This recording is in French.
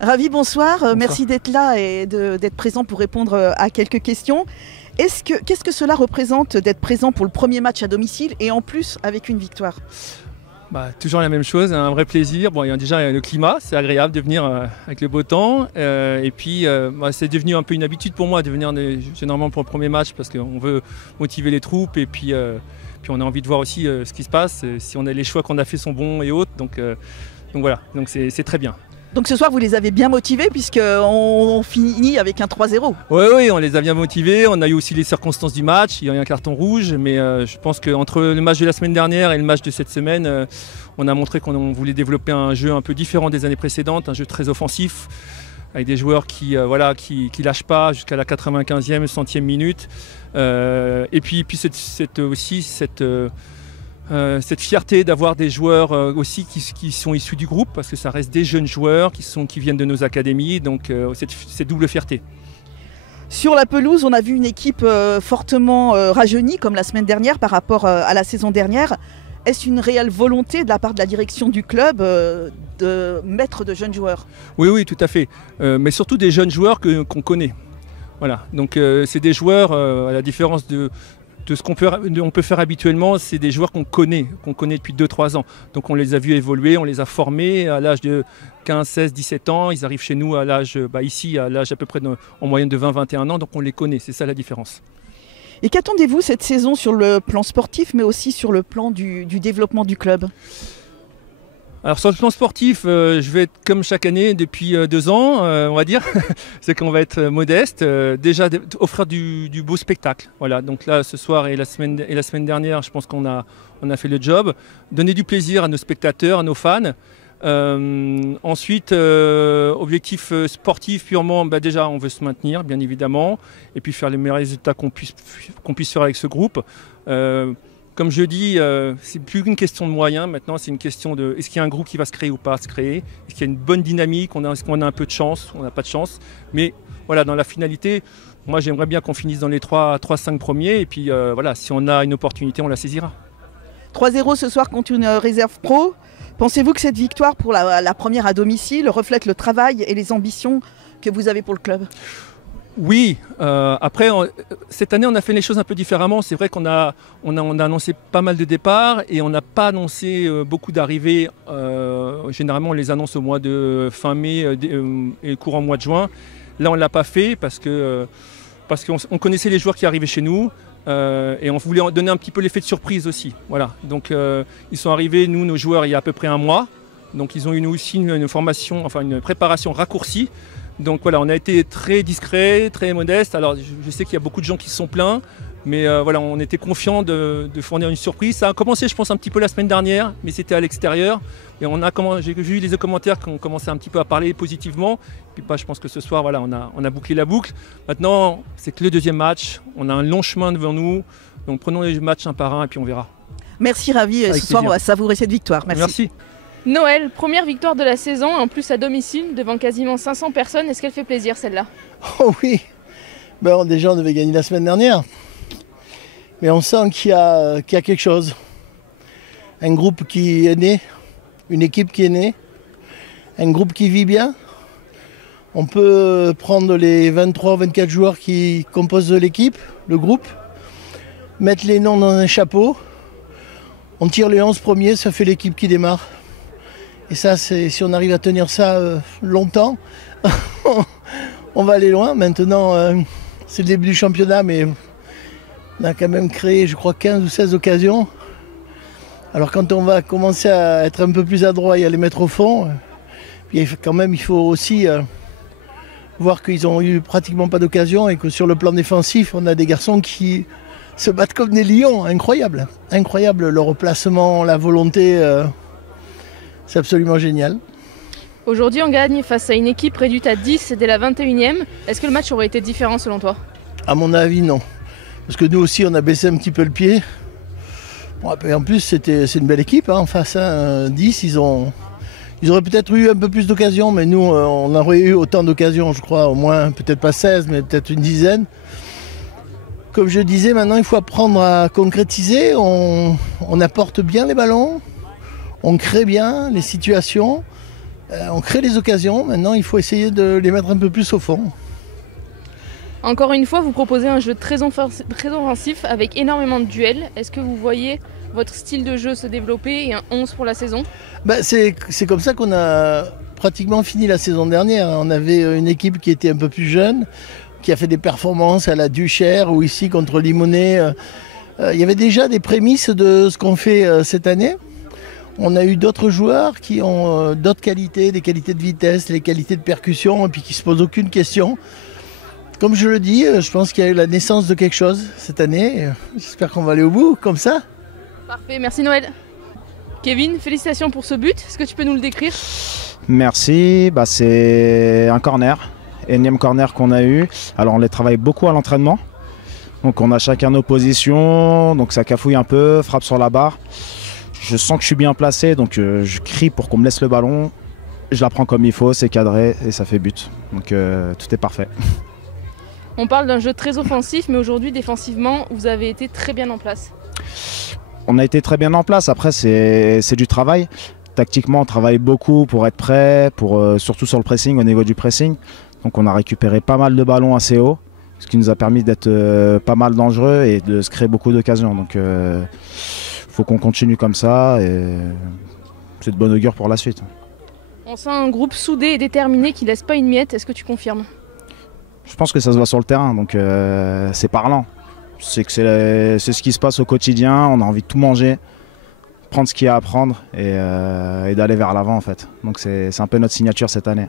Ravi, bonsoir. Bonsoir. Merci d'être là et d'être présent pour répondre à quelques questions. Qu'est-ce que cela représente d'être présent pour le premier match à domicile et en plus avec une victoire? Toujours la même chose, un vrai plaisir. Bon, il y a déjà le climat, c'est agréable de venir avec le beau temps. Et puis, c'est devenu un peu une habitude pour moi de venir généralement pour le premier match parce qu'on veut motiver les troupes et puis on a envie de voir aussi ce qui se passe, si les choix qu'on a fait sont bons et autres. Donc voilà, c'est très bien. Donc ce soir, vous les avez bien motivés puisqu'on finit avec un 3-0. Oui, on les a bien motivés. On a eu aussi les circonstances du match. Il y a eu un carton rouge. Mais je pense qu'entre le match de la semaine dernière et le match de cette semaine, on a montré qu'on voulait développer un jeu un peu différent des années précédentes, un jeu très offensif, avec des joueurs qui lâchent pas jusqu'à la 95e, 100e minute. Et puis cette fierté d'avoir des joueurs aussi qui sont issus du groupe, parce que ça reste des jeunes joueurs qui viennent de nos académies, donc cette double fierté. Sur la pelouse, on a vu une équipe fortement rajeunie comme la semaine dernière par rapport à la saison dernière. Est-ce une réelle volonté de la part de la direction du club de mettre de jeunes joueurs? Oui, tout à fait. Mais surtout des jeunes joueurs qu'on connaît. Voilà. Donc c'est des joueurs, à la différence de ce qu'on peut faire habituellement, c'est des joueurs qu'on connaît depuis 2-3 ans. Donc on les a vus évoluer, on les a formés à l'âge de 15, 16, 17 ans. Ils arrivent chez nous à l'âge, ici, à l'âge à peu près en moyenne de 20, 21 ans. Donc on les connaît, c'est ça la différence. Et qu'attendez-vous cette saison sur le plan sportif, mais aussi sur le plan du développement du club? Alors sur le plan sportif, je vais être comme chaque année depuis 2 ans, on va dire. C'est qu'on va être modeste. Déjà offrir du beau spectacle. Voilà. Donc là, ce soir et la semaine dernière, je pense qu'on a fait le job. Donner du plaisir à nos spectateurs, à nos fans. Ensuite, objectif sportif purement, déjà on veut se maintenir bien évidemment et puis faire les meilleurs résultats qu'on puisse faire avec ce groupe. Comme je dis, c'est plus qu'une question de moyens maintenant, c'est une question de est-ce qu'il y a un groupe qui va se créer ou pas se créer, est-ce qu'il y a une bonne dynamique, est-ce qu'on a un peu de chance, on n'a pas de chance, mais voilà, dans la finalité, moi j'aimerais bien qu'on finisse dans les 3-5 premiers et puis si on a une opportunité, on la saisira. 3-0 ce soir contre une réserve pro. Pensez-vous que cette victoire pour la première à domicile reflète le travail et les ambitions que vous avez pour le club? Oui, après cette année on a fait les choses un peu différemment. C'est vrai qu'on a annoncé pas mal de départs et on n'a pas annoncé beaucoup d'arrivées. Généralement on les annonce au mois de fin mai et courant mois de juin. Là on ne l'a pas fait parce qu'on connaissait les joueurs qui arrivaient chez nous. Et on voulait donner un petit peu l'effet de surprise aussi. Voilà. Donc ils sont arrivés, nos joueurs, il y a à peu près un mois. Donc ils ont eu aussi une formation, une préparation raccourcie. Donc voilà, on a été très discret, très modeste. Alors je sais qu'il y a beaucoup de gens qui se sont plaints, mais on était confiants de fournir une surprise. Ça a commencé, je pense, un petit peu la semaine dernière, mais c'était à l'extérieur. Et j'ai vu les commentaires qui ont commencé un petit peu à parler positivement. Puis je pense que ce soir, on a bouclé la boucle. Maintenant, c'est que le deuxième match. On a un long chemin devant nous. Donc prenons les matchs un par un et puis on verra. Merci Ravi. Ce soir, on va savourer cette victoire. Merci. Noël, première victoire de la saison, en plus à domicile, devant quasiment 500 personnes. Est-ce qu'elle fait plaisir celle-là? Oh oui, déjà on devait gagner la semaine dernière. Mais on sent qu'il y a quelque chose. Un groupe qui est né, une équipe qui est née, un groupe qui vit bien. On peut prendre les 23-24 joueurs qui composent l'équipe, le groupe, mettre les noms dans un chapeau. On tire les 11 premiers, ça fait l'équipe qui démarre. Et ça, si on arrive à tenir ça longtemps, on va aller loin. Maintenant, c'est le début du championnat, mais on a quand même créé, je crois, 15 ou 16 occasions. Alors quand on va commencer à être un peu plus adroit et à les mettre au fond, il faut aussi voir qu'ils n'ont eu pratiquement pas d'occasion et que sur le plan défensif, on a des garçons qui se battent comme des lions. Incroyable. Incroyable leur placement, la volonté. C'est absolument génial. Aujourd'hui, on gagne face à une équipe réduite à 10 dès la 21e. Est-ce que le match aurait été différent selon toi? À mon avis, non. Parce que nous aussi, on a baissé un petit peu le pied. Bon, en plus, c'est une belle équipe en face. 10, ils auraient peut-être eu un peu plus d'occasions, mais nous, on aurait eu autant d'occasions, je crois, au moins, peut-être pas 16, mais peut-être une dizaine. Comme je disais, maintenant, il faut apprendre à concrétiser. On apporte bien les ballons. On crée bien les situations, On crée les occasions, maintenant il faut essayer de les mettre un peu plus au fond. Encore une fois, vous proposez un jeu très offensif avec énormément de duels. Est-ce que vous voyez votre style de jeu se développer et un 11 pour la saison? C'est comme ça qu'on a pratiquement fini la saison dernière. On avait une équipe qui était un peu plus jeune, qui a fait des performances à la Duchère ou ici contre Limonest. Il y avait déjà des prémices de ce qu'on fait cette année. On a eu d'autres joueurs qui ont d'autres qualités, des qualités de vitesse, des qualités de percussion, et puis qui ne se posent aucune question. Comme je le dis, je pense qu'il y a eu la naissance de quelque chose cette année. J'espère qu'on va aller au bout, comme ça. Parfait, merci Noël. Kevin, félicitations pour ce but. Est-ce que tu peux nous le décrire? Merci, c'est un corner, énième corner qu'on a eu. Alors on les travaille beaucoup à l'entraînement. Donc on a chacun nos positions, donc ça cafouille un peu, frappe sur la barre. Je sens que je suis bien placé, donc je crie pour qu'on me laisse le ballon. Je la prends comme il faut, c'est cadré et ça fait but. Donc tout est parfait. On parle d'un jeu très offensif, mais aujourd'hui défensivement, vous avez été très bien en place. On a été très bien en place, après c'est du travail. Tactiquement on travaille beaucoup pour être prêt, surtout sur le pressing, au niveau du pressing. Donc on a récupéré pas mal de ballons assez haut, ce qui nous a permis d'être pas mal dangereux et de se créer beaucoup d'occasions. Donc faut qu'on continue comme ça et c'est de bonne augure pour la suite. On sent un groupe soudé et déterminé qui ne laisse pas une miette, est-ce que tu confirmes? Je pense que ça se voit sur le terrain, donc c'est parlant. C'est ce qui se passe au quotidien, on a envie de tout manger, prendre ce qu'il y a à prendre et d'aller vers l'avant en fait. Donc c'est un peu notre signature cette année.